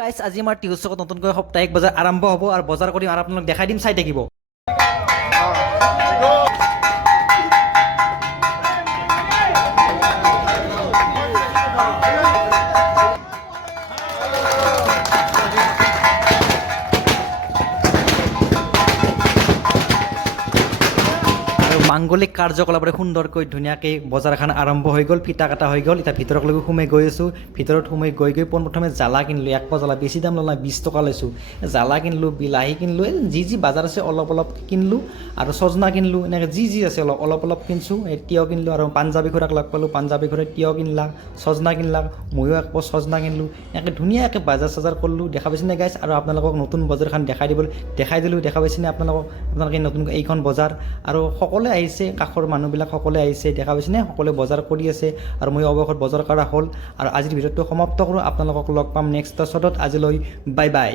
গাইছ আজি আমাৰ টিউচকত নতুনকৈ সাপ্তাহিক বজাৰ আৰম্ভ হ'ব আৰু বজাৰ কৰিম আৰু আপোনালোক দেখাই দিম, চাই থাকিব। আৰু মাংগলিক কাৰ্যকলাপৰে সুন্দৰকৈ ধুনীয়াকৈ বজাৰখন আৰম্ভ হৈ গ'ল, ফিটা কাটা হৈ গ'ল। এতিয়া ভিতৰলৈকে সোমাই গৈ আছোঁ। ভিতৰত সোমাই গৈ পোনপ্ৰথমে জ্বালা কিনিলোঁ, 1 পোৱা জ্বালা, বেছি দাম ল'লা, 20 টকা লৈছোঁ। জ্বালা কিনিলোঁ, বিলাহী কিনিলোঁ, যি বাজাৰ আছে অলপ অলপ কিনিলোঁ। আৰু ছজনা কিনিলোঁ, এনেকৈ যি আছে অলপ কিনিছোঁ। তিয়হ কিনিলোঁ আৰু পাঞ্জাবী খুৰাক লগ পালোঁ, পাঞ্জাবী খুৰাই তিয়হ কিনলাক, ছজনা কিনলাক, ময়ো 1 পোৱা ছজনা কিনিলোঁ। এনেকৈ ধুনীয়াকৈ বাজাৰ চাজাৰ কৰিলোঁ। দেখা পাইছেনে গাইছ? আৰু আপোনালোকক নতুন বজাৰখন দেখাই দিলোঁ। দেখা পাইছেনে আপোনালোকে নতুন এইখন বজাৰ? আৰু সকলোৱে আহিছে, কাষৰ মানুহবিলাক সকলোৱে আহিছে, দেখা পাইছেনে? সকলোৱে বজাৰ কৰি আছে আৰু মই অৱশেষত বজাৰ কৰা হ'ল। আৰু আজিৰ ভিডিঅ'টো সমাপ্ত কৰোঁ। আপোনালোকক লগ পাম নেক্সট এপিছ'ডত। আজিলৈ বাই বাই।